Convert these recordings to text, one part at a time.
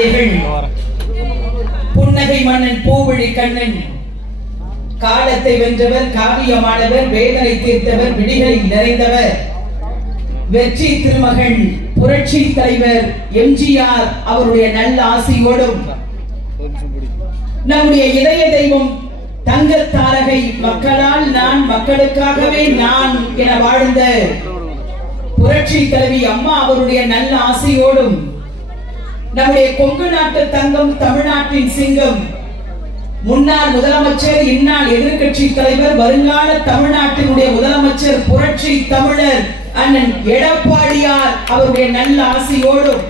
நாயகன் புன்னகை மன்னன் பூவிழி கண்ணன் காலத்தை வென்றவர், காவியமானவர், வேதனை தீர்த்தவர், விடிகளில் நிறைந்தவர், வெற்றி திருமகன் புரட்சி தலைவர் எம்ஜிஆர் அவருடைய நல்ல ஆசையோடும் நம்முடைய இதய தெய்வம் தங்க தாரகை மக்களால் நான் மக்களுக்காகவே நான் என வாழ்ந்த புரட்சி தலைவி அம்மா அவருடைய நல்ல ஆசையோடும் நம்முடைய கொங்கு நாட்டு தங்கம், தமிழ்நாட்டின் சிங்கம், முன்னாள் முதலமைச்சர், இந்நாள் எதிர்கட்சி தலைவர், வருங்கால தமிழ்நாட்டினுடைய முதலமைச்சர், புரட்சி தமிழர் அண்ணன் எடப்பாடியார் அவருடைய நல்ல ஆசையோடும்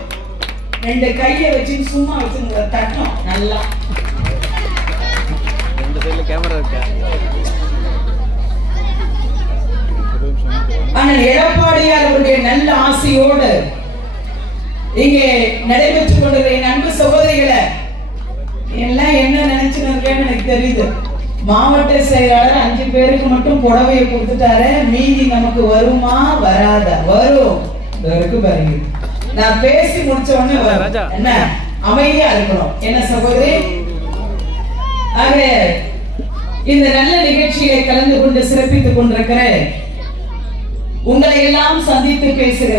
ரெண்டு கையை வச்சு சும்மா வச்சு தட்டணும் நல்லா. அண்ணன் எடப்பாடியார் அவருடைய நல்ல ஆசையோடு இங்கே நடைபெற்றுக் கொண்டிருக்கிற என் அன்பு சகோதரிகளை எல்லாம் என்ன நினைச்சுன்னு எனக்கு தெரியுது. மாவட்ட செயலாளர் 5 பேருக்கு மட்டும் புடவையை கொடுத்துட்டாரு, மீதி நமக்கு வருமா வராதா? வரும். பாருங்க, நான் பேசி முடிச்ச உடனே என்ன அமைதியா இருக்கணும் என்ன சகோதரி. ஆக இந்த நல்ல நிகழ்ச்சியை கலந்து கொண்டு சிறப்பித்துக் கொண்டிருக்கிற உங்களை எல்லாம் சந்தித்து பேசுகிற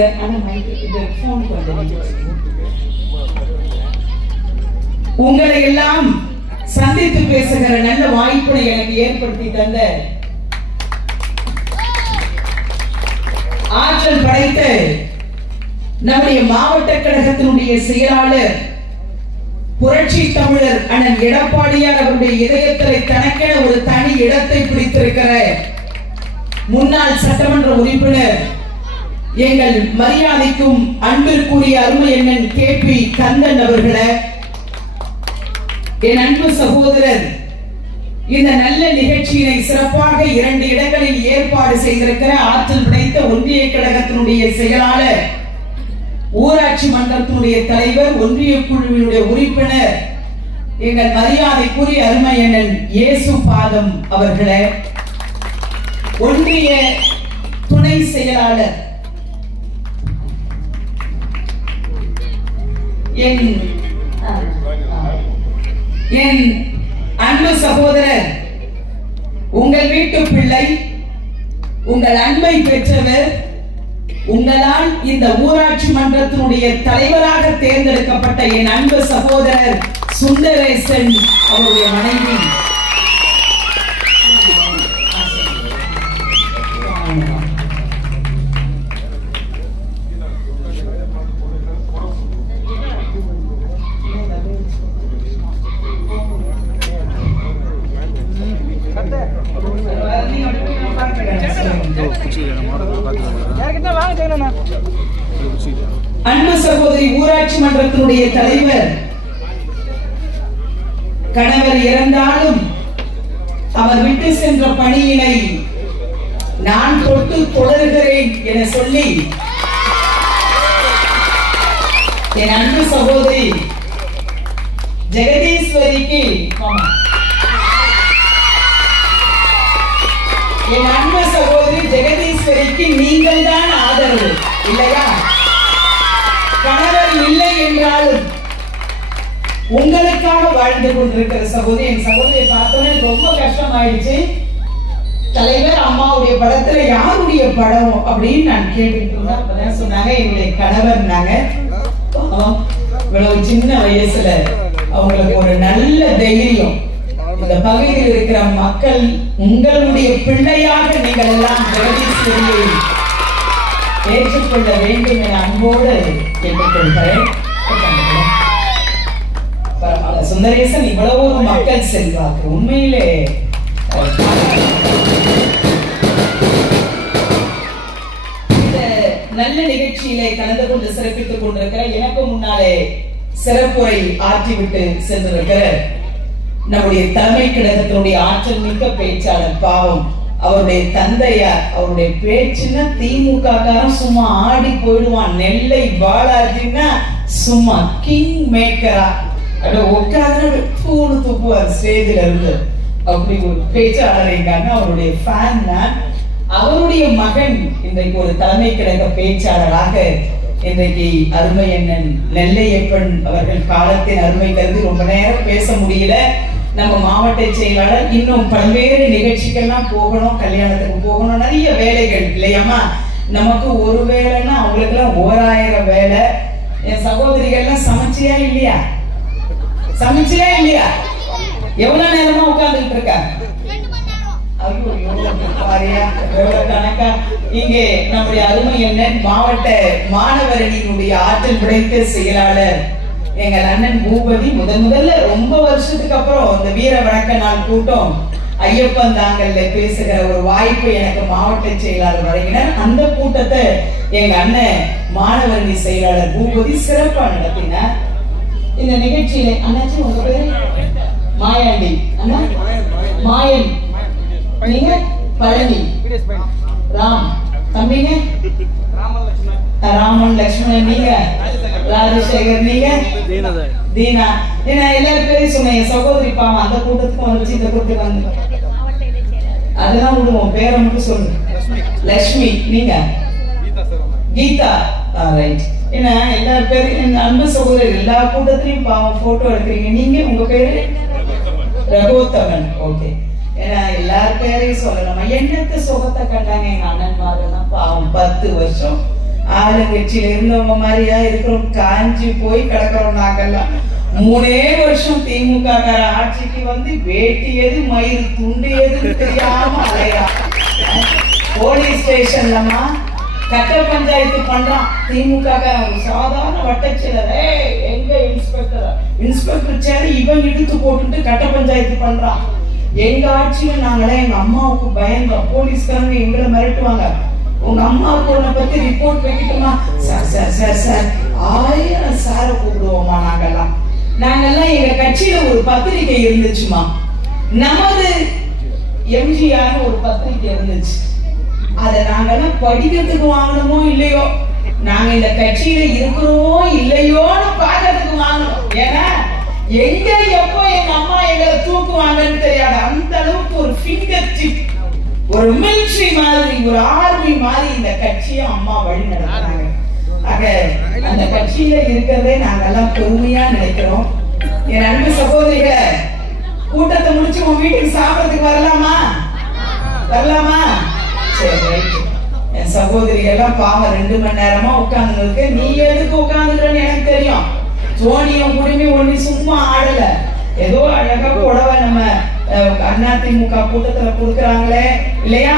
உங்களை எல்லாம் சந்தித்து பேசுகிற நல்ல வாய்ப்பினை எனக்கு ஏற்படுத்தி தந்த ஆற்றல் படைத்த நம்முடைய மாவட்ட கழகத்தினுடைய செயலாளர் புரட்சி தமிழர் அண்ணன் எடப்பாடியார் அவருடைய இதயத்தில் தனக்கென ஒரு தனி இடத்தை பிடித்திருக்கிற முன்னாள் சட்டமன்ற உறுப்பினர் எங்கள் மரியாதைக்கும் அன்பிற்குரிய அருமை அண்ணன் KP கந்தன் அவர்களே, என் அன்பு சகோதரர் இந்த நல்ல நிகழ்ச்சியினை சிறப்பாக 2 இடங்களில் ஏற்பாடு செய்திருக்கிற ஆற்றல் படைத்த ஒன்றிய கழகத்தினுடைய செயலாளர், ஊராட்சி மன்றத்தினுடைய தலைவர், ஒன்றிய குழுவினுடைய உறுப்பினர் எங்கள் மரியாதைக்குரிய அருமை அண்ணன் இயேசு பாதம் அவர்களே, ஒன்றிய துணை செயலாளர் என் அன்பு சகோதரர், உங்கள் வீட்டு பிள்ளை, உங்கள் அன்பை பெற்றவர், உங்களால் இந்த ஊராட்சி மன்றத்தினுடைய தலைவராக தேர்ந்தெடுக்கப்பட்ட என் அன்பு சகோதரர் சுந்தரேசன் அவருடைய மனைவி அன்பு சகோதரி ஊராட்சி மன்றத்தினுடைய தலைவர், கணவர் இறந்தாலும் அவர் விட்டு சென்ற பணியினை நான் தொட்டு தொடர்கிறேன் என சொல்லி என் அன்பு சகோதரி ஜெகதீஸ்வரிக்கு என் அன்பு சகோதரி ஜெகதீஸ்வரிக்கு நீங்கள் தான் ஆதரவு இல்லையா? கணவர் இல்லை என்றாலும் உங்களுக்காக வாழ்ந்து கொண்டிருக்கிற சகோதரி, என் சகோதரியை பார்த்தோன்னே ரொம்ப கஷ்டமாயிடுச்சு. தலைவர் அம்மாவுடைய படத்துல யாருடைய படம் அப்படின்னு நான் கேட்டுட்டு இருந்தேன். அப்பதான் சொன்னாங்க என்னுடைய கணவர். நாங்க இவ்வளவு சின்ன வயசுல அவங்களுக்கு ஒரு நல்ல தைரியம், இந்த பகுதியில் இருக்கிற மக்கள் உங்களுடைய பிள்ளையாக நீங்கள் எல்லாம் ஜெகதீஸ்வரியை ஏற்றுக்கொள்ள வேண்டும் என அன்போடு கேட்டுக்கொள்கிறேன். சுந்தரேசன் இவ்வளவு ஒரு மக்கள் செல்வாக்கு, உண்மையிலே இந்த நல்ல நிகழ்ச்சியிலே கலந்து கொண்டு சிறப்பித்துக் கொண்டிருக்கிற, எனக்கு முன்னாலே சிறப்புரை ஆற்றிவிட்டு சென்றிருக்கிற நம்முடைய தலைமை கழகத்தினுடைய ஆற்றல் மிக்க பேச்சாளர், பாவம் அவருடைய தந்தையார், அவருடைய பேச்சுன்னா திமுக காரன் சும்மா ஆடி போயிடுவான். நெல்லை பாலாஜின்னா சும்மா கிங் மேக்கரா உட்கார்ந்து தூணு தூக்குவார் ஸ்டேஜ்ல இருந்து. அப்படி ஒரு பேச்சாளர் இருக்காங்க, அவருடைய ஃபேன். அவருடைய மகன் இன்றைக்கு ஒரு தலைமை கழக பேச்சாளராக இன்றைக்கு அருமை அண்ணன் நெல்லையப்பன் அவர்கள் காலத்தின் அருமை கருதி ரொம்ப நேரம் பேச முடியல. நம்ம மாவட்ட செயலாளர் இன்னும் பல்வேறு நிகழ்ச்சிகள்லாம் போகணும், கல்யாணத்துக்கு போகணும், நிறைய வேலைகள் இல்லையாமா. நமக்கு ஒரு வேலைன்னா அவங்களுக்கு எல்லாம் 1000 வேலை. என் சகோதரிகள்லாம் சமைச்சியா இல்லையா? சமைச்சியா இல்லையா? எவ்வளவு நேரமா உட்கார்ந்துட்டு இருக்கா? கணக்கா. இங்கே நம்முடைய அருமை அண்ணன் மாவட்ட மாணவரணியினுடைய ஆற்றல் படைத்த செயலாளர் எங்கள் அண்ணன் பூபதி முதல்ல ரொம்ப வருஷத்துக்கு அப்புறம் இந்த வீர வணக்க நாள் கூட்டம் ஐயப்பன் தாங்கல்ல பேசுகிற ஒரு வாய்ப்பு எனக்கு மாவட்ட செயலாளர் வழங்கினார். அந்த கூட்டத்தை எங்க அண்ணன் மாணவரணி செயலாளர் பூபதி சிறப்பா நடத்தினார். இந்த நிகழ்ச்சியில அண்ணாச்சி உங்க பேரு மாயாண்டி, அண்ணா மாயன், நீங்க பழனி, ராம் தம்பிங்க ராமன் லட்சுமணன், நீங்க ராஜசேகர், நீங்க தீனா. ஏன்னா எல்லாரும் பேரும் சொன்னேன். சகோதரி பாவம் அந்த கூட்டத்துக்கு வந்துச்சு, இந்த கூட்டத்துக்கு வந்து அதெல்லாம் விடுவோம், பேரை மட்டும் சொல்லு. லட்சுமி, நீங்க கீதா. ரைட். ஏன்னா எல்லாரும் பேரும் அன்பு சகோதரர் எல்லா கூட்டத்திலையும் பாவம் போட்டோ எடுக்கிறீங்க. நீங்க உங்க பேரு ரகோத்தமன். ஓகே. ஏன்னா எல்லார் பேரையும் சொல்லணும். என்னத்து சுகத்தை கண்டாங்க எங்க அண்ணன்மாரெல்லாம் பாவம் 10 வருஷம் ஆளுங்கட்சியில இருந்தவங்க மாதிரியா இருக்கிறோம், காஞ்சி போய் கிடக்கிறோம். நாங்கெல்லாம் 3 வருஷம் திமுக ஆட்சிக்கு வந்து வேட்டி எது மயிறு துண்டு எதுன்னு தெரியாம அலையா. போலீஸ் ஸ்டேஷன்லமா கட்ட பஞ்சாயத்து பண்றான் திமுக சாதாரண வட்டச்செயலர். எங்க இன்ஸ்பெக்டர் சேர இவன் இழுத்து போட்டுட்டு கட்ட பஞ்சாயத்து பண்றான். எங்க ஆட்சியில நாங்களே எங்க அம்மாவுக்கு பயந்தோம். போலீஸ்காரங்க எங்களை மிரட்டுவாங்க, உங்க அம்மாவுக்கு உன்னை பத்தி ரிப்போர்ட் வைக்கட்டுமா? சார் சார் சார் சார் 1000 சார கூப்பிடுவோமா. நாங்கெல்லாம் எங்க கட்சியில ஒரு பத்திரிகை இருந்துச்சுமா, நமது எம்ஜிஆர் ஒரு பத்திரிகை இருந்துச்சு. அத நாங்கெல்லாம் படிக்கிறதுக்கு வாங்கணுமோ இல்லையோ, நாங்க இந்த கட்சியில இருக்கிறோமோ இல்லையோன்னு பாக்கிறதுக்கு வாங்கணும். ஏன்னா எங்க எப்போ எங்க அம்மா எங்களை தூக்குவாங்கன்னு தெரியாது. அந்த அளவுக்கு ஒரு ஃபிங்கர் டிப், ஒரு மிலிட்டரி மாதிரி, ஒரு ஆர்மி மாதிரி இந்த கட்சியை அம்மா வழி நடத்துறாங்க. ஆக அந்த கட்சியில இருக்கிறதே நாங்கெல்லாம் பெருமையா நினைக்கிறோம். என் அன்பு சகோதரிகளை, கூட்டத்தை முடிச்சு உங்க வீட்டுக்கு சாப்பிடறதுக்கு வரலாமா? சரி. என் சகோதரி எல்லாம் பாவம் 2 மணி நேரமா உட்கார்ந்து இருக்கு. நீ எதுக்கு உட்கார்ந்துக்கிறன்னு எனக்கு தெரியும். சோனியும் குடுமி ஒண்ணு சும்மா ஆடல. ஏதோ அழகா புடவை நம்ம அதிமுக கூட்டத்துல கொடுக்கறாங்களே இல்லையா,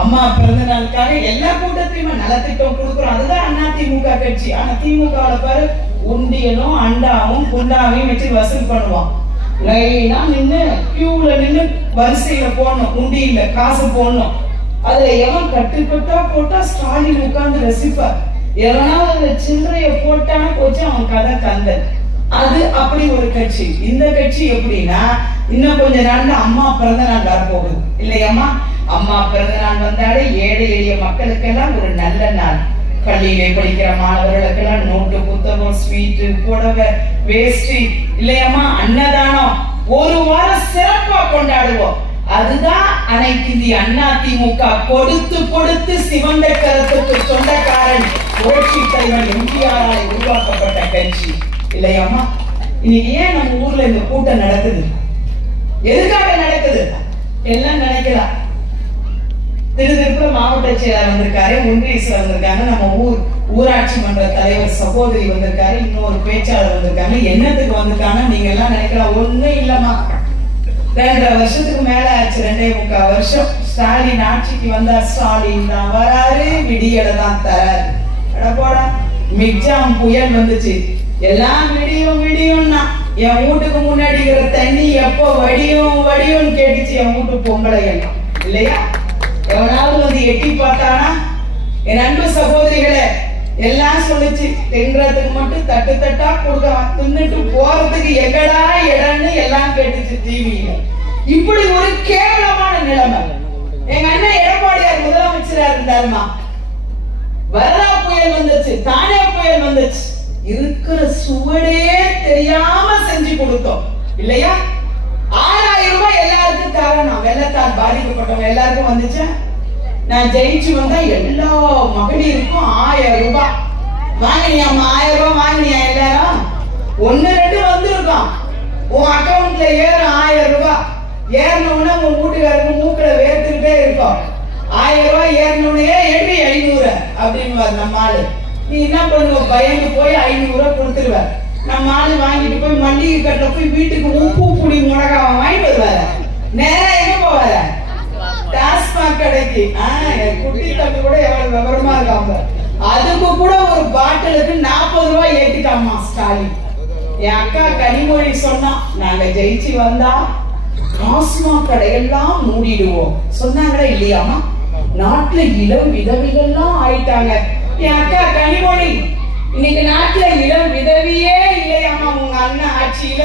அம்மா பிறந்த நாளுக்காக எல்லா கூட்டத்திலுமே நலத்திட்டம் கொடுக்குறோம். அதுதான் அதிமுக கட்சி. ஆனா திமுகவுல பாரு உண்டியலும் அண்டாவும் குண்டாவையும் வச்சு வசூல் பண்ணுவான். லைனா நின்னு கியூல நின்னு வரிசையில போடணும், உண்டியில காசு போடணும். அதுல எவன் கட்டுக்கட்டா போட்டா ஸ்டாலின் உட்கார்ந்து ரசிப்பார். எவனாவது சில்லறைய போட்டான போச்சு அவன் கதை கந்தன். அது அப்படி ஒரு கட்சி. இந்த கட்சி எப்படின்னா இன்னும் கொஞ்ச நாள்ல அம்மா பிறந்த நாள் வரப்போகுது இல்லையம்மா. அம்மா பிறந்த நாள் வந்தாலே ஏழை எளிய மக்களுக்கெல்லாம் ஒரு நல்ல நாள். பள்ளியிலே படிக்கிற மாணவர்களுக்கெல்லாம் நோட்டு புத்தகம் ஸ்வீட்டு புடவை வேஷ்டி இல்லையம்மா, அன்னதானம் ஒரு வாரம் சிறப்பா கொண்டாடுவோம். அதுதான் அனைத்து இந்திய அண்ணா திமுக கொடுத்து கொடுத்து சிவந்த கருத்துக்கு சொந்தக்காரன் புரட்சி தலைவர் எம்ஜிஆரால் உருவாக்கப்பட்ட கட்சி இல்லையாமா. இன்னைக்கு ஏன் நம்ம ஊர்ல இந்த கூட்டம் நடக்குது? எதுக்காக நடக்குது? எல்லாம் நினைக்கலாம். திருப்பூர் மாவட்ட செயலாளர் வந்திருக்காரு, ஒன்றியத்தில் வந்திருக்காங்க, நம்ம ஊராட்சி மன்ற தலைவர் சகோதரி வந்திருக்காரு, இன்னொரு பேச்சாளர் வந்திருக்காங்க. என்னத்துக்கு வந்திருக்காங்க நீங்க எல்லாம் நினைக்கலாம். ஒண்ணும் இல்லமா, 2.5 வருஷத்துக்கு மேல ஆச்சு, 2.25 வருஷம். ஸ்டாலின் ஆட்சிக்கு வந்தா ஸ்டாலின் தான் வராரு, விடியலை தான் தராரு. போடா, மிக்ஜாம் புயல் வந்துச்சு, எல்லாம் விடியும்னா என் வீட்டுக்கு முன்னாடி இருக்கிற தண்ணி எப்போ வடியும் கேட்டுச்சு என் வீட்டு பொங்கலை எல்லாம் இல்லையா. எவனாவது வந்து எட்டி பார்த்தானா? என் அன்பு சகோதரிகளை எல்லாம் சொல்லிச்சு, தின்றதுக்கு மட்டும் தட்டு தட்டா கொடுக்கலாம், தின்னுட்டு போறதுக்கு எங்கடா இடம்னு எல்லாம் கேட்டுச்சு டிவியில. இப்படி ஒரு கேவலமான நிலைமை. எங்க அண்ணன் எடப்பாடியார் முதலமைச்சரா இருந்தாருமா, வரலா புயல் வந்துச்சு, தானே புயல் வந்துச்சு, இருக்கிற சுவடே தெரியாம செஞ்சு கொடுத்தோம் இல்லையா. 6000 ரூபாய் எல்லாருக்கும் தரணும். வெள்ளத்தால் பாதிக்கப்பட்டவங்க எல்லாருக்கும் வந்துச்சு. நான் ஜெயிச்சு வந்தா எல்லா மகளிருக்கும் 1000 ரூபாய். வாங்கினியாமா 1000 ரூபாய் வாங்கினியா? எல்லாரும் 1-2 வந்திருக்கோம். உன் அக்கௌண்ட்ல ஏறும் 1000 ரூபாய். ஏறணும்னா உன் வீட்டுக்காரருக்கு மூக்குல வேர்த்துக்கிட்டே இருக்கும். 1000 ரூபாய் ஏறணும்னே எப்படி 500 அப்படின்னு நம்ம ஆளு. நீ என்ன பண்ணுவ? பயந்து போய் 500 ரூபாய் கொடுத்துருவ. நம்ம ஆளு வாங்கிட்டு போய் மல்லிகை கட்டில போய் வீட்டுக்கு உப்பு புளி மிளகாவை வாங்கிட்டு வருவார. நேரம் எங்க போவார? டாஸ்மாக் கடைக்கு. குட்டி தம்பி கூட எவ்வளவு விவரமா இருக்காங்க. அதுக்கு கூட ஒரு பாட்டிலுக்கு 40 ரூபாய் ஏத்திட்டாமா ஸ்டாலின். என் அக்கா கனிமொழி சொன்னா, நாங்க ஜெயிச்சு வந்தா டாஸ்மாக் கடையெல்லாம் மூடிடுவோம் சொன்னாங்களா இல்லையாமா? நாட்டுல இளம் விதவிகள்லாம் ஆயிட்டாங்க. என் அக்கா கனிமொழி, இன்னைக்கு நாட்டுல இளம் விதவியே இல்லையாமா. உங்க அண்ணன் ஆட்சியில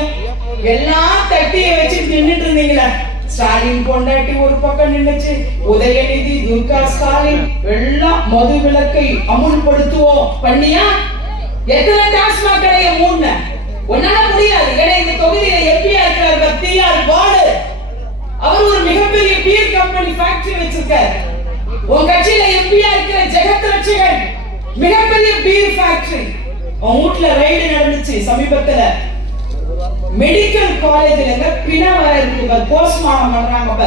எல்லாம் தட்டிய வச்சு நின்றுட்டு இருந்தீங்களா? ஸ்டாலின் பொண்டாட்டி ஒரு பக்கம் நின்னுச்சு, உதயநிதி, துர்கா ஸ்டாலின் எல்லாம் மது விலக்கை அமுல்படுத்துவோம் பண்ணியா? எத்தனை டாஸ்மாக் கடையை மூடின? உன்னால முடியாது. ஏன்னா இந்த தொகுதியில எம்பியா இருக்கிற டிஆர் பாலு, அவர் ஒரு மிகப்பெரிய பீர் கம்பெனி ஃபேக்டரி வச்சிருக்காரு. உங்க கட்சியில எம்பியா இருக்கிற ஜெகத் ரட்சகன் மிகப்பெரிய பீர் ஃபேக்டரி. உன் வீட்டுல ரைடு நடந்துச்சு சமீபத்துல. மெடிக்கல் காலேஜ்ல பிண வர இருக்கு, போஸ்ட்மார்டம் பண்றாங்க.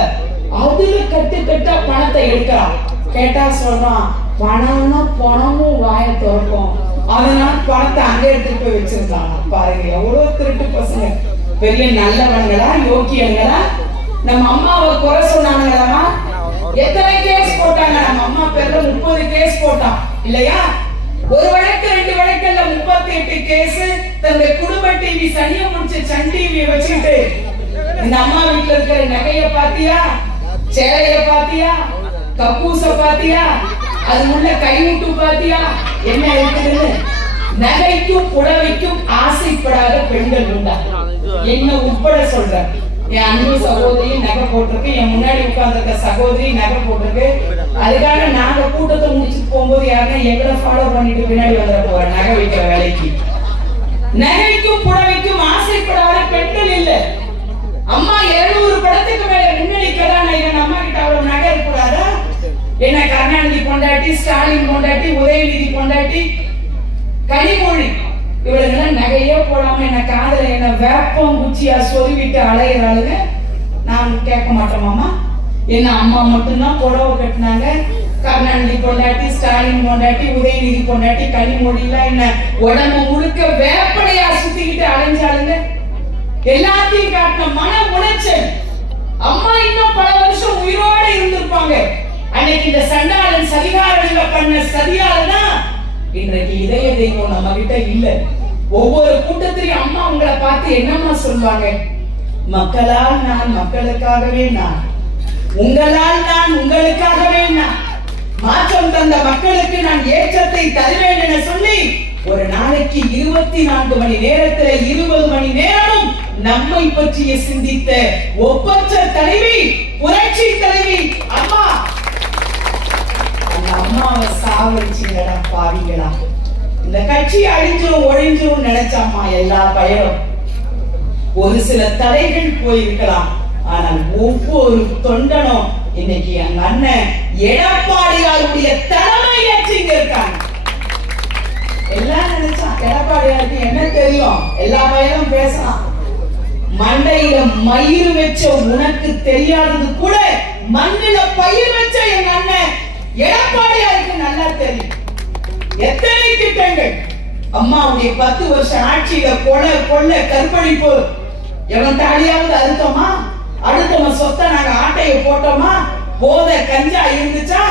அதுல கட்டுக்கட்டா பணத்தை எடுக்கிறான். கேட்டா சொல்றான், பணம்னா பணமும் வாய திறக்கும், அதனால பணத்தை அங்க எடுத்துட்டு போய் வச்சிருக்காங்க. பாருங்க எவ்வளவு திருட்டு பசங்க. பெரிய நல்லவங்களா யோக்கியங்களா? நம்ம அம்மாவை குறை சொன்னாங்களா? எத்தனை கேஸ் போட்டாங்க? நம்ம அம்மா பேர்ல 30 கேஸ் போட்டான் இல்லையா? ஒரு வழக்கு 2 வழக்குல 38 கேஸ். தன்னுடைய குடும்ப டிவி சனிய முடிச்ச சன் டிவியை வச்சுட்டு இந்த அம்மா வீட்டுல இருக்கிற நகைய பாத்தியா, சேலைய பாத்தியா, கக்கூச பாத்தியா, அது உள்ள கையூட்டு பாத்தியா, என்ன இருக்குதுன்னு? நகைக்கும் புடவைக்கும் ஆசைப்படாத பெண்கள் உண்டா? என்ன உட்பட சொல்றேன். என் அன்பு சகோதரி நகை போட்டிருக்கு, என் முன்னாடி உட்கார்ந்துருக்க சகோதரி நகை போட்டிருக்கு. அதுக்காக நாங்க கூட்டத்தை முடிச்சுட்டு போகும்போது யாருன்னா எங்களை ஃபாலோ பண்ணிட்டு பின்னாடி வந்துட போற நகை வைக்கிற வேலைக்கு. நகைக்கும் புடவைக்கும் ஆசைப்படாத பெண்கள் இல்ல. அம்மா 200 படத்துக்கு மேல முன்னணி கதாநாயகன் அம்மா கிட்ட அவ்வளவு நகை இருக்கக்கூடாதா? என்ன கருணாநிதி பொண்டாட்டி, ஸ்டாலின் பொண்டாட்டி, உதயநிதி பொண்டாட்டி, கனிமொழி, இவளுங்கெல்லாம் நகையே போடாம என்ன காதல என்ன வேப்பம் குச்சியா சொருவிட்டு அலையிறாளுங்க. நான் கேட்க மாட்டோமாமா? என்ன அம்மா மட்டும்தான் புடவை கட்டினாங்க, கருணாநிதி பொண்டாட்டி, ஸ்டாலின் பொண்டாட்டி, உதயநிதி பொண்டாட்டி, கனிமொழி எல்லாம் என்ன உடம்பு முழுக்க வேப்படையா சுத்திக்கிட்டு அலைஞ்சாளுங்க. எல்லாத்தையும் காட்டின மன உளைச்சல். அம்மா இன்னும் பல வருஷம் உயிரோட இருந்திருப்பாங்க. அன்னைக்கு இந்த சண்டாளன் சதிகாரங்கள பண்ண சதியாலதான் இன்றைக்கு இதய தெய்வம் நம்ம கிட்ட இல்ல. ஒவ்வொரு கூட்டத்திலையும் அம்மா உங்களை பார்த்து என்னம்மா சொல்லுவாங்க? மக்களால் நான், மக்களுக்காகவே நான், உங்களால் நான், உங்களுக்காகவே நான், மாற்றம் தந்த மக்களுக்கு நான் ஏற்றத்தை தருவேன் என சொல்லி ஒரு நாளைக்கு 24 மணி நேரத்துல 20 மணி நேரமும் நம்மை பற்றிய சிந்தித்த ஒப்பற்ற தலைவி, புரட்சி தலைவி அம்மா. அந்த அம்மாவை சாவடிச்சீங்களா பாவிங்களா? இந்த கட்சி அழிஞ்சிரும் ஒழிஞ்சிரும் நினைச்சாமா எல்லா பயனும். ஒரு சில தடைகள் போயிருக்கலாம், ஆனால் ஒவ்வொரு தொண்டனும் இன்னைக்கு எங்க அண்ணன் எடப்பாடியாருடைய தலைமை ஏற்றிங்க இருக்காங்க. எல்லாம் நினைச்சா எடப்பாடியாருக்கு என்ன தெரியும்? எல்லா பயனும் பேசலாம். மண்டையில மயிர் வச்ச உனக்கு தெரியாதது கூட மண்ணில பயிர் வச்ச எங்க அண்ணன் எடப்பாடியாருக்கு நல்லா தெரியும். எத்தனை திட்டங்கள் அம்மாவுடைய 10 வருஷம் ஆட்சியில கொலை கொள்ளை கற்பழிப்பு எவன் தாலியாவது அறுத்தோமா? அடுத்தவன் சொத்தை நாங்க ஆட்டைய போட்டோமா? போதை கஞ்சா இருந்துச்சா?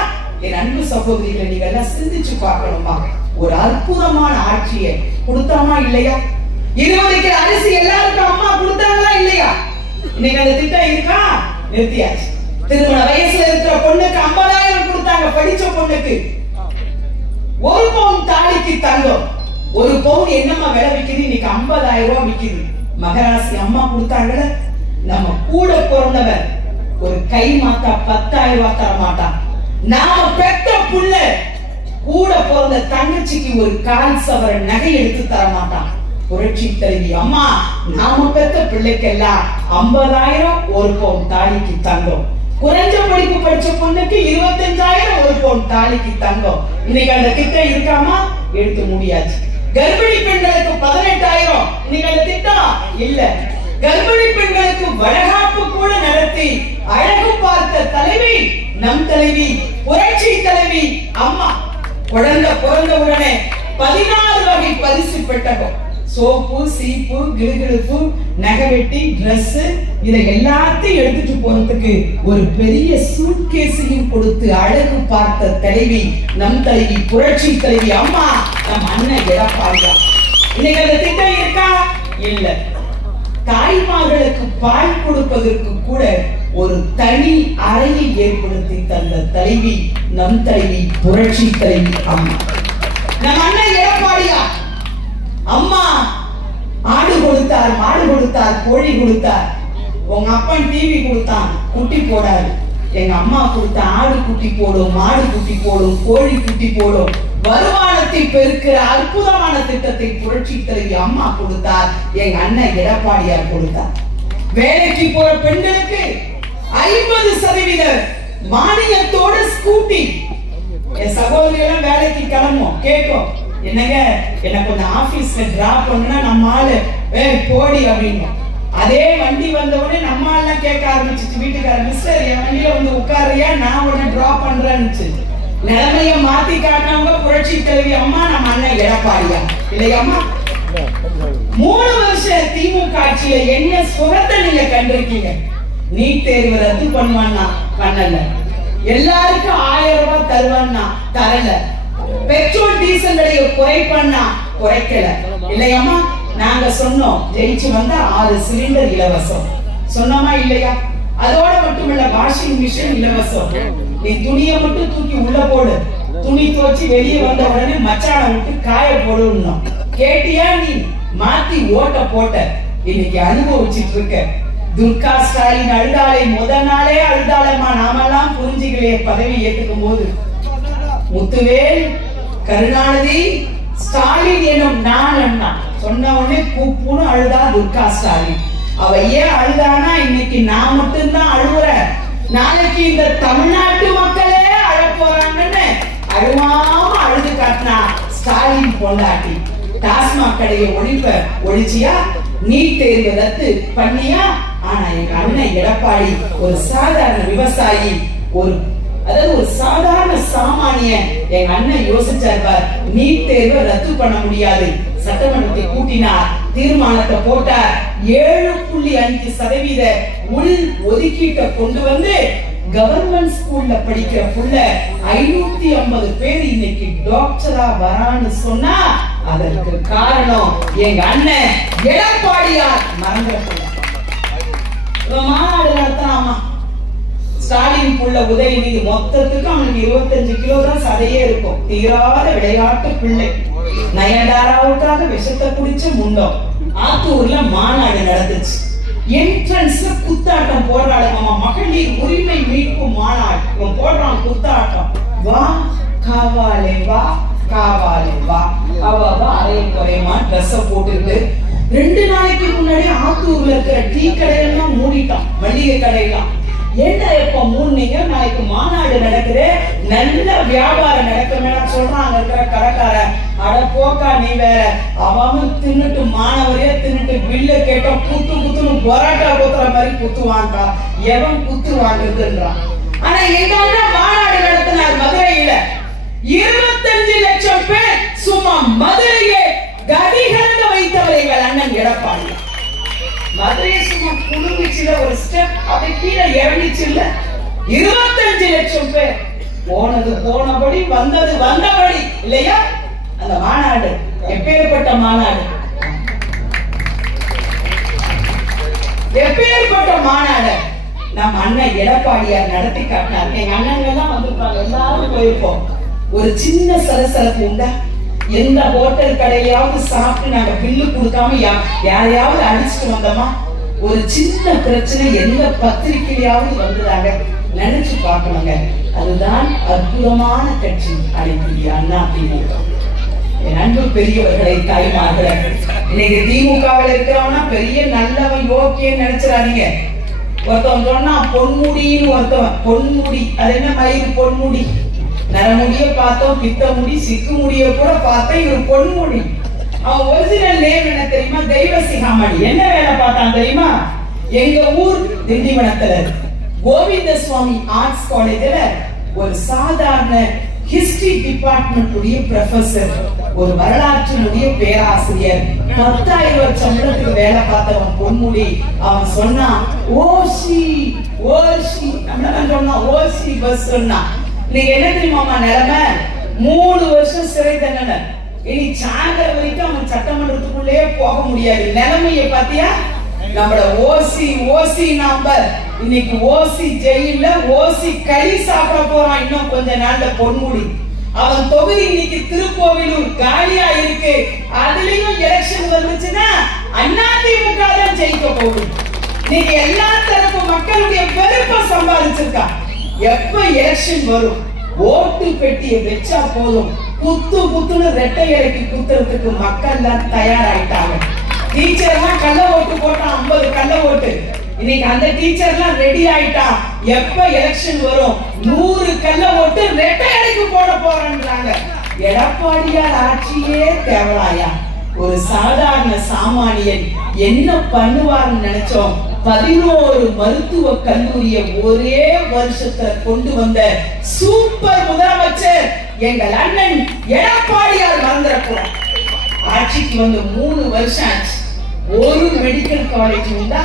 என் அன்பு சகோதரிகளை நீங்க எல்லாம் சிந்திச்சு பார்க்கணுமா? ஒரு அற்புதமான ஆட்சியை கொடுத்தாமா இல்லையா? 20 கிலோ அரிசி எல்லாருக்கும் அம்மா கொடுத்தாங்களா இல்லையா? இன்னைக்கு அந்த திட்டம் இருக்கா? நிறுத்தியாச்சு. திருமண வயசுல இருக்கிற பொண்ணுக்கு 50,000 கொடுத்தாங்க, படிச்ச பொண்ணுக்கு. 1 பவுன் தாலிக்கு தங்கம். 1 பவுன் என்னமா விலை விக்குது? இன்னைக்கு 50,000 ரூபாய் விக்குது. மகராசி அம்மா கொடுத்தாங்கல்ல. நம்ம கூட பிறந்தவர் ஒரு கை மாத்தா 10,000 ரூபாய் தர மாட்டான். நாம பெத்த புள்ள கூட பிறந்த தங்கச்சிக்கு ஒரு 1/4 சவரன் நகை எடுத்து தர மாட்டான். புரட்சி தலைவி அம்மா நாம பெத்த பிள்ளைக்கெல்லாம் 50,000 1 பவுன் தாலிக்கு தங்கம். குறைஞ்ச படிப்பு படிச்ச பொண்ணுக்கு 25,000 1 பவுன் தாலிக்கு தங்கம். இன்னைக்கு அந்த திட்டம் இருக்காமா? எடுத்து முடியாச்சு. கர்ப்பிணி பெண்களுக்கு 18,000 இன்னைக்கு அந்த திட்டம் இல்ல. கர்ப்பிணி பெண்களுக்கு வளகாப்பு கூட நடத்தி அழகு பார்த்த தலைவி நம் தலைவி, புரட்சி தலைவி அம்மா. குழந்தை பிறந்த உடனே 14 வகை பரிசு பெட்டகம், சோப்பு, சீப்பு, கிளுகிழுப்பு, நகைவெட்டி, டிரெஸ், இதை எல்லாத்தையும் எடுத்துட்டு போறதுக்கு ஒரு பெரிய சூட்கேஸையும் கொடுத்து அழகு பார்த்த தலைவி நம் தலைவி, புரட்சி தலைவி அம்மா, நம் அண்ணன் எடப்பாடியா. இன்னைக்கு அந்த திட்டம் இருக்கா? இல்ல. தாய்மார்களுக்கு பால் கொடுப்பதற்கு கூட ஒரு தனி அறையை ஏற்படுத்தி தந்த தலைவி நம் தலைவி, புரட்சி தலைவி அம்மா, நம் அண்ணன் எடப்பாடியா. அம்மா ஆடு கொடுத்தார், மாடு கொடுத்தார், கோழி கொடுத்தார். உங்க அப்பன் டிவி கொடுத்தான், குட்டி போடாது. எங்க அம்மா கொடுத்த ஆடு குட்டி போடும், மாடு குட்டி போடும், கோழி குட்டி போடும். வருமானத்தை பெருக்கிற அற்புதமான திட்டத்தை புரட்சி தலைவி அம்மா கொடுத்தார், எங்க அண்ணன் எடப்பாடியார் கொடுத்தார். வேலைக்கு போற பெண்களுக்கு 50% மானியத்தோட ஸ்கூட்டி. என் சகோதரிகள் வேலைக்கு கிளம்பும், கேட்கும், என்னங்க என்ன கொஞ்சம் ஆபீஸ்ல டிராப் பண்ணா நம்ம ஆளு போடி அப்படின்னு. அதே வண்டி வந்தவுடனே நம்ம ஆள்லாம் கேட்க ஆரம்பிச்சிச்சு வீட்டுக்காரர், மிஸ்டர் என் வண்டியில வந்து உட்காரியா, நான் உடனே டிராப் பண்றேன்னு. நிலைமைய மாத்தி காட்டினவங்க புரட்சி தலைவி அம்மா, நம்ம அண்ணன் எடப்பாடியா இல்லையம்மா. 3 வருஷம் திமுக ஆட்சியில என்ன சுகத்தை நீங்க கண்டிருக்கீங்க? நீட் தேர்வு ரத்து பண்ணுவான்னா பண்ணல, எல்லாருக்கும் 1000 ரூபாய் தருவான்னா தரல, பெட்ரோல் டீசல் விலையை குறைப்பான்னா குறைக்கல இல்லையம்மா. நாங்க சொன்னோம், ஜெயிச்சு வந்தா 6 சிலிண்டர் இலவசம் சொன்னோமா இல்லையா? அதோட மட்டுமல்ல, வாஷிங் மிஷின் இலவசம். நீ துணியை மட்டும் தூக்கி உள்ள போடு, துணி துவச்சு வெளியே வந்த உடனே மச்சான விட்டு காய போடுன்னு கேட்டியா? நீ மாத்தி ஓட்ட போட்ட. இன்னைக்கு அனுபவிச்சுட்டு இருக்க. துர்கா ஸ்டாலின் அழுதாலே, முத நாளே அழுதாலமா, நாமெல்லாம் புரிஞ்சுக்கலையே பதவி ஏத்துக்கும் போது. முத்துவேல், கருணாநிதி, ஸ்டாலின் எனும் நான் அண்ணா சொன்ன உடனே கூப்புன்னு அழுதா துர்கா ஸ்டாலின். அவ ஏன் அழுதானா, இன்னைக்கு நான் மட்டும்தான் அழுவுற, நாளைக்கு இந்த தமிழ்நாட்டு மக்களே அழ போறாங்கன்னு அழுவாம அழுது காட்டினா ஸ்டாலின் பொண்டாட்டி. டாஸ்மாக் கடையை ஒழிச்சியா? நீட் தேர்வு ரத்து பண்ணியா? ஆனா எங்க அண்ணன் எடப்பாடி ஒரு சாதாரண விவசாயி, ஒரு சாதாரண சாமானிய எங்க அண்ணன் யோசிச்சார். நீட் தேர்வை ரத்து பண்ண முடியாது, சட்டமன்றத்தை கூட்டினார், தீர்மானத்தை போட்டார். 7.5% உள் ஒதுக்கீட்டை கொண்டு வந்து கவர்மெண்ட் ஸ்கூல்ல படிக்கிற புள்ள 550 பேர் இன்னைக்கு டாக்டரா வரான்னு சொன்னா அதற்கு காரணம் எங்க அண்ணன் எடப்பாடியார். மறந்துடக்கூடாது. மாநாடு நடத்தலாமா? ஸ்டாலின் புள்ள உதயநிதி மொத்தத்துக்கு அவனுக்கு 25 கிலோ தான் சதையே இருக்கும். தீராத விளையாட்டு பிள்ளை. நயன்தாராவுக்காக விஷத்தை குடிச்ச முண்டம். ஆத்தூர்ல மாநாடு நடந்துச்சு. என்ட்ரன்ஸ்ல குத்தாட்டம் போடுறாங்க. மகளிர் உரிமை மீட்பு மாநாடு. இவன் போடுறான் குத்தாட்டம். வா காவாலே வா, காவாலே வா. அவ அரைய குறையமா ட்ரெஸ் போட்டுட்டு 2 நாளைக்கு முன்னாடி ஆத்தூர்ல இருக்கிற டீ கடையெல்லாம் மூடிட்டான், மளிகை கடையெல்லாம். என்ன எப்ப மூடுனீங்க? நாளைக்கு மாநாடு நடக்குது, நல்ல வியாபாரம் நடக்கும் சொல்றாங்க இருக்கிற கடைக்கார. அட போக்கா நீ வேற. அவன் தின்னுட்டு மாணவரே தின்னுட்டு பில்ல கேட்ட குத்துன்னு பொராட்டா குத்துற மாதிரி குத்துவாங்கா. எவன் குத்து வாங்குறதுன்றான். ஆனா எங்க மாநாடு நடத்தினார் மதுரையில. 25 லட்சம் பேர் சும்மா மதுரையே கதிகலங்க வைத்தவர்கள் அண்ணன் எடப்பாடி. மதுரையை சும்மா குழுவிச்சுல ஒரு ஸ்டெப் அப்படி கீழே இறங்கிச்சுல. 25 லட்சம் பேர். போனது போனபடி, வந்தது வந்தபடி இல்லையா? அந்த மாநாடு எப்பேற்பட்ட மாநாடு, எப்பேற்பட்ட மாநாடு நம்ம அண்ணன் எடப்பாடியார் நடத்தி காட்டினார். எங்க அண்ணன்கள் தான் வந்திருப்பாங்க, எல்லாரும் போயிருப்போம். ஒரு சின்ன சலசலப்பு உண்டா? எந்த ஹோட்டல் கடையிலாவது சாப்பிட்டு நாங்க பில்லு கொடுக்காம யாரையாவது அடிச்சுட்டு வந்தோமா? ஒரு சின்ன பிரச்சனை எந்த பத்திரிகையாவது வந்துதாங்க? நினைச்சு பார்க்கணுங்க. அதுதான் அற்புதமான கட்சி அனைத்து அண்ணா திமுக. என் அன்பு பெரியவர்களை, தாய்மார்களே, இன்னைக்கு திமுகவில் இருக்கிறவனா பெரிய நல்லவன் யோக்கியன்னு நினைச்சிடாதீங்க. ஒருத்தவன் சொன்னா பொன்முடின்னு, ஒருத்தவன் பொன்முடி. அது என்ன மயிறு? பொன்முடி. நரமுடிய பார்த்தோம், பித்த முடி, சிக்கு முடிய கூட பார்த்தோம். இவர் பொன்முடி. அவன் ஒரிஜினல் நேம் என்ன தெரியுமா? தெய்வசிகாமணி. என்ன வேலை பார்த்தான் தெரியுமா? எங்க ஊர் திண்டிவனத்துல கோவிந்த சுவாமி ஆர்ட்ஸ் காலேஜ்ல ஒரு சாதாரண ஹிஸ்டரி டிபார்ட்மெண்ட் உடைய ப்ரொஃபசர், ஒரு வரலாற்றினுடைய பேராசிரியர், 10,000 வருஷம் சம்பளத்துக்கு வேலை பார்த்தவன் பொன்முடி. அவன் சொன்னான் ஓசி ஓசி, நம்மள சொன்னா ஓசி பஸ் சொன்னா. இன்னைக்கு என்ன தெரியுமாமா நிலைமை? 3 வருஷம் சிறை தண்டனை. இனி சாகர வரைக்கும் அவன் சட்டமன்றத்துக்குள்ளே போக முடியாது. நிலைமையை பாத்தியா? நம்மள ஓசி ஓசி நம்பர் இன்னைக்கு ஓசி ஜெயில ஓசி களி சாப்பிட போறான் இன்னும் கொஞ்ச நாள்ல பொன்முடி. அவன் தொகுதி இன்னைக்கு திருக்கோவிலூர் காலியா இருக்கு. அதுலயும் எலெக்ஷன் வந்துச்சுன்னா அதிமுக தான் ஜெயிக்க போகுது. நீங்க எல்லா தரப்பு மக்களுடைய வெறுப்பை சம்பாதிச்சிருக்கா. எப்ப எலெக்ஷன் வரும், ஓட்டு பெட்டியை வச்சா போதும், குத்து குத்துன்னு ரெட்டை இலைக்கு குத்துறதுக்கு மக்கள் தான் தயாராயிட்டாங்க. டீச்சர் எல்லாம் கள்ள ஓட்டு போட்டான், 50 கள்ள ஓட்டு. இன்னைக்கு அந்த டீச்சர் எல்லாம் ரெடி ஆயிட்டான். எப்ப எலெக்ஷன் வரும் 100 கள்ள ஓட்டு ரெட்டை இலைக்கு போட போறாங்க. எடப்பாடியார் ஆட்சியே தேவலாயா? ஒரு சாதாரண சாமானியன் என்ன பண்ணுவார்னு நினைச்சோம். 11 மருத்துவ கல்லூரியை ஒரே வருஷத்துல கொண்டு வந்த சூப்பர் முதலமைச்சர் எங்கள் அண்ணன் எடப்பாடியார் மறந்துடக்கூடாது. ஆட்சிக்கு வந்து 3 வருஷம் ஆச்சு. ஒரு மெடிக்கல் காலேஜ் உண்டா?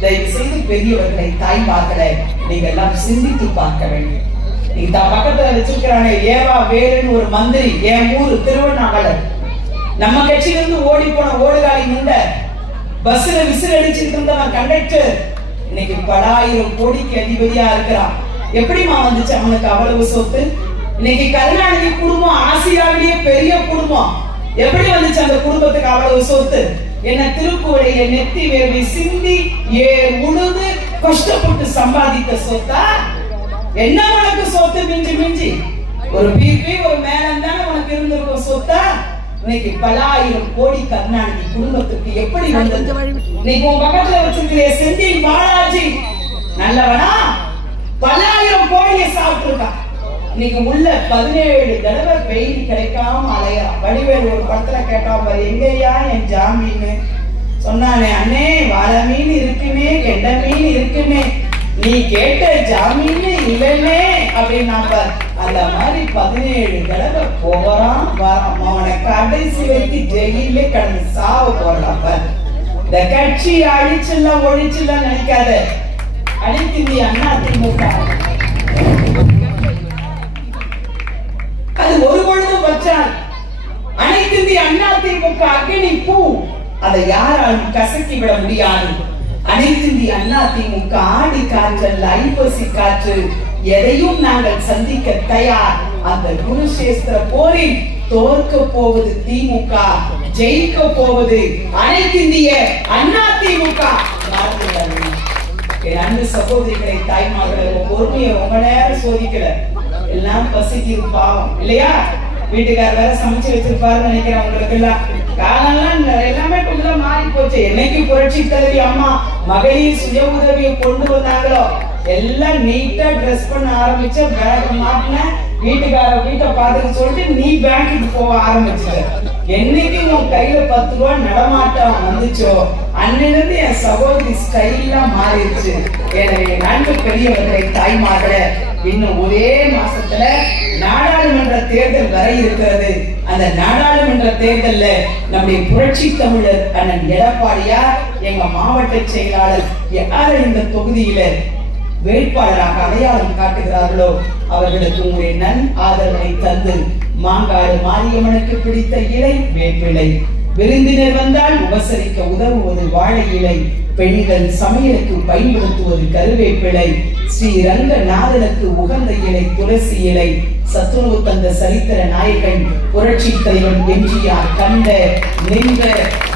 தயவு செய்து பெரியவர்களை, தாய்மார்களை நீங்க எல்லாம் சிந்தித்து பார்க்க வேண்டும். நீங்க பக்கத்துல வச்சிருக்கிறானே ஏவா வேலுன்னு ஒரு மந்திரி, என் ஊரு திருவண்ணாமலை, நம்ம கட்சியில இருந்து ஓடி போன ஓடுகாலி முண்டை, பஸ்ல விசில் அடிச்சுட்டு இருந்தவன் கண்டக்டர், இன்னைக்கு பல ஆயிரம் கோடிக்கு அதிபதியா இருக்கிறான். எப்படிமா வந்துச்சு அவனுக்கு அவ்வளவு சொத்து? இன்னைக்கு கருணாநிதி குடும்பம் ஆசியாவிலேயே பெரிய குடும்பம். எப்படி வந்துச்சு அந்த குடும்பத்துக்கு அவ்வளவு சொத்து? என்ன திருக்குவளையில நெத்தி வேர்வை சிந்தி உழுது கஷ்டப்பட்டு சம்பாதித்த சொத்தா? என்ன உனக்கு சொத்து? மிஞ்சி மிஞ்சி ஒரு பிபி ஒரு மேலம் தானே உனக்கு இருந்திருக்கும் சொத்தா? இன்னைக்கு பல ஆயிரம் கோடி கருணாநிதி குடும்பத்துக்கு எப்படி வந்தது? இன்னைக்கு உன் பக்கத்துல வச்சிருக்கிற செந்தில் பாலாஜி நல்லவனா? பல ஆயிரம் கோடியை சாப்பிட்டு இருக்கான். இன்னைக்கு உள்ள 17 தடவை பெயில் கிடைக்காம அலையறான். வடிவேல் ஒரு படத்துல கேட்டான் பாரு, எங்கயா என் ஜாமீன்? சொன்னானே, அண்ணே வாழை மீன் இருக்குமே, கெண்ட மீன் இருக்குமே, நீ கேட்ட ஜாமீன் இல்லைன்னே அப்படின்னா பாரு. அந்த மாதிரி 17 தடவை போறான் வரான். அவனை கடைசி வரைக்கும் ஜெயிலே கடந்து சாவ போறான் பாரு. இந்த கட்சி அழிச்சுலாம் ஒழிச்சுலாம் நினைக்காத. அனைத்து இந்திய அண்ணா திமுக அது ஒரு பொழுது வச்சால் அனைத்து இந்திய அண்ணா திமுக அக்னி பூ, அதை யாராலும் கசக்கி விட முடியாது. அனைத்து இந்திய அண்ணா திமுக ஆடி காற்றல் ஐப்பசி காற்று, எதையும் நாங்கள் சந்திக்க தயார். அந்த குருஷேஸ்திர போரில் தோற்க போவது திமுக, ஜெயிக்க போவது அனைத்து இந்திய அண்ணா திமுக. என் அன்பு சகோதரிகளை, தாய்மார்களை, பொறுமையை ரொம்ப நேரம் சோதிக்கல. எல்லாம் பசிக்கு பாவம் இல்லையா? வீட்டுக்காரர் வேற சமைச்சு வச்சிருப்பாருன்னு நினைக்கிறேன். உங்களுக்கு எல்லாம் காலம்லாம் எல்லாமே கொஞ்சம் மாறி போச்சு. என்னைக்கு புரட்சி தலைவி அம்மா மகளிர் சுய உதவியை கொண்டு வந்தாங்களோ எல்லாம் நீட்டா ட்ரெஸ் பண்ண ஆரம்பிச்ச, பேக் மாட்டின, வீட்டுக்கார வீட்டை பார்த்துட்டு சொல்லிட்டு நீ பேங்க்குக்கு போக ஆரம்பிச்சுட்ட. என்னைக்கு உன் கையில 10 ரூபாய் நடமாட்டம் வந்துச்சோ அன்னிலிருந்து என் சகோதரி ஸ்டைலா மாறிடுச்சு. எனவே நன்கு பெரியவர்களை, தாய்மார்களை, இன்னும் ஒரே மாசத்துல நாடாளுமன்ற தேர்தல் வர இருக்கிறது. அந்த நாடாளுமன்ற தேர்தல்ல நம்முடைய புரட்சி தமிழர் அண்ணன் எடப்பாடியார் எங்க மாவட்ட செயலாளர் யாரை இந்த தொகுதியில வேட்பாளராக அடையாளம் காட்டுகிறார்களோ அவர்களுக்கு உங்களுடைய நன் ஆதரவை தந்து, மாங்காடு மாரியம்மனுக்கு பிடித்த இலை வேப்பிலை, விருந்தினர் வந்தால் உபசரிக்க உதவுவது வாழை இலை, பெண்கள் சமையலுக்கு பயன்படுத்துவது கருவேப்பிலை, ஸ்ரீரங்கநாதனுக்கு உகந்த இலை துளசி இலை, சத்துணவு தந்த சரித்திர நாயகன் புரட்சி தலைவன் எம்ஜிஆர் கண்ட நின்ற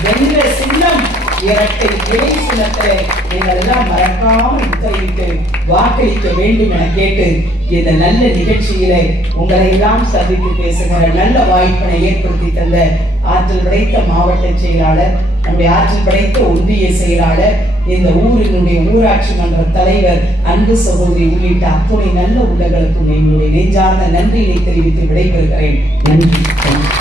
வென்ற சின்னம் இரட்டை இலை சின்னத்தை நீங்கள் எல்லாம் மறக்காமல் முத்திரையிட்டு வாக்களிக்க வேண்டும் என கேட்டு இந்த நல்ல நிகழ்ச்சியிலே உங்களை எல்லாம் சந்தித்து பேசுகிற நல்ல வாய்ப்பினை ஏற்படுத்தி தந்த ஆற்றல் படைத்த மாவட்ட செயலாளர், நம்முடைய ஆற்றல் படைத்த ஒன்றிய செயலாளர், இந்த ஊரினுடைய ஊராட்சி மன்ற தலைவர், அன்பு சகோதரி உள்ளிட்ட அத்துணை நல்ல உள்ளங்களுக்கும் எங்களுடைய நெஞ்சார்ந்த நன்றியை தெரிவித்து விடைபெறுகிறேன். நன்றி.